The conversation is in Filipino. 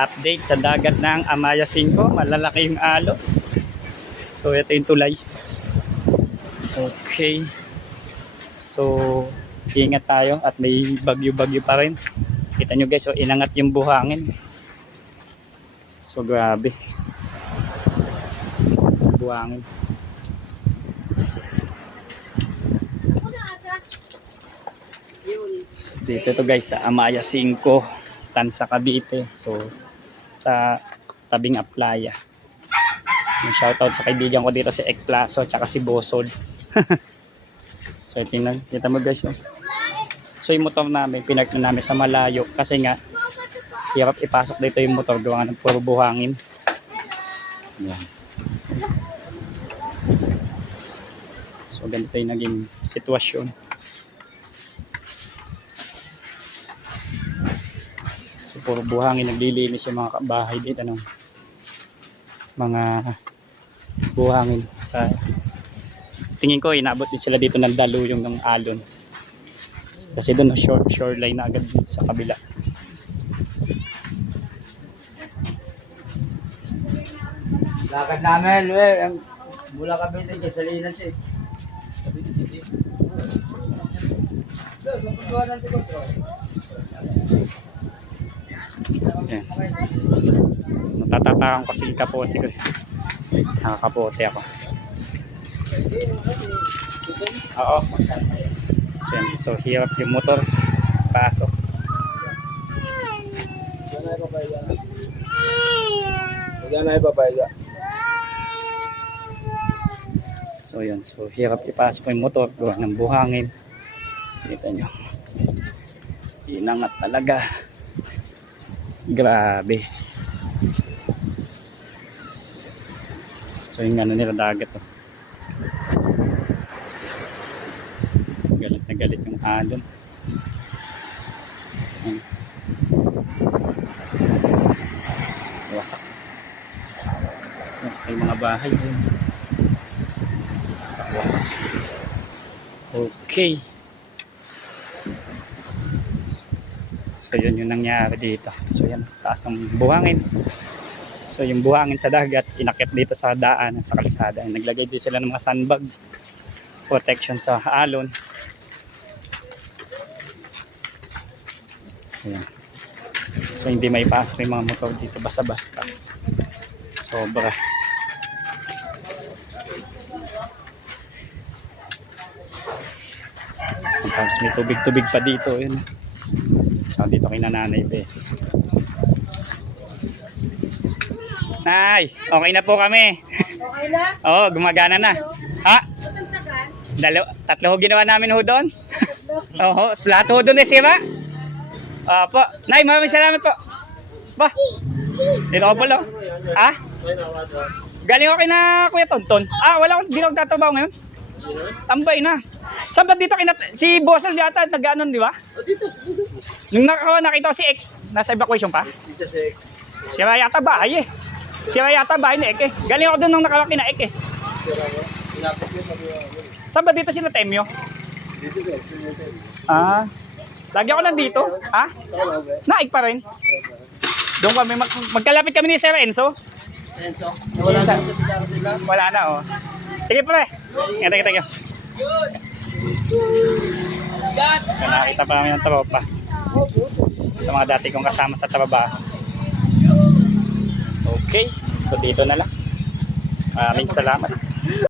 Update sa dagat ng Amaya 5. Malalaki yung alon. So ito yung tulay. Okay. So ingat tayo at may bagyo-bagyo pa rin. Kita nyo guys, so inangat yung buhangin. So grabe. Buhangin. So, dito to guys sa Amaya 5, Tansa, Cavite. So sa tabing Aplaya. Shoutout sa kaibigan ko dito si Ek Plaso tsaka si Bosol. So tingnan, kita mo guys. So yung motor namin, pinark na namin sa malayo kasi nga hirap ipasok dito yung motor gawa ng puro buhangin. Yan. So ganito yung naging sitwasyon. So puro buhangin, naglilinis yung mga bahay dito ng mga buhangin. Sa tingin ko inabot din sila dito ng daluyong ng alon. Kasi doon na shoreline na agad sa kabila. Lakad namin, mula Cavite kay Salinas eh. Yan. Natatapakan ko si kapote ko. Nakakapote ako. Oo. So hirap yung motor. Pasok. So yun. So hirap ipasok yung motor. Gawa ng buhangin. Kita nyo. Inangat talaga. Grabe. So yung ano nila dagat to. Galit na galit yung alon. Wasak. Wasak yung mga bahay. Wasak. Okay. So yun yung nangyari dito. So yan, taas ng buhangin. So yung buhangin sa dagat, inakit dito sa daan, sa kalsada. Naglagay din sila ng mga sandbag. Protection sa alon. So yan. So hindi may pasok yung mga motor dito basta-basta. Sobra. Tapos may tubig-tubig pa dito. Yun. So dito kay Nanay Bes. Nay, okay na po kami. Okay na? Oo, gumagana na. Ha? Tatlo ho ginawa namin ho doon. Oo, lahat ho doon eh siya. Opo. Nay, maraming salamat po. Ba? Dito ko pala. Ha? Galing ako kay na Kuya Tonton. Wala akong ginawang tatrabaho ngayon. Tambay na. Saan ba dito si Bosel yata nag-anon, di ba? Nung nakita ko si Ek, nasa evacuation pa? Siya yata bahay eh. Siya yata bahay ni Ek eh. Galing ako doon nung nakalaki na Ek eh. Saan ba dito sila Temyo? Lagi ako nandito. Ha? Naik pa rin. Doon kami, magkalapit kami ni Sir Enzo. Wala na oh. Sige pre. Teka. Nakita pa namin ng tropa. Sa mga dati kong kasama sa trabaho. Okay. So dito na lang. Maraming salamat.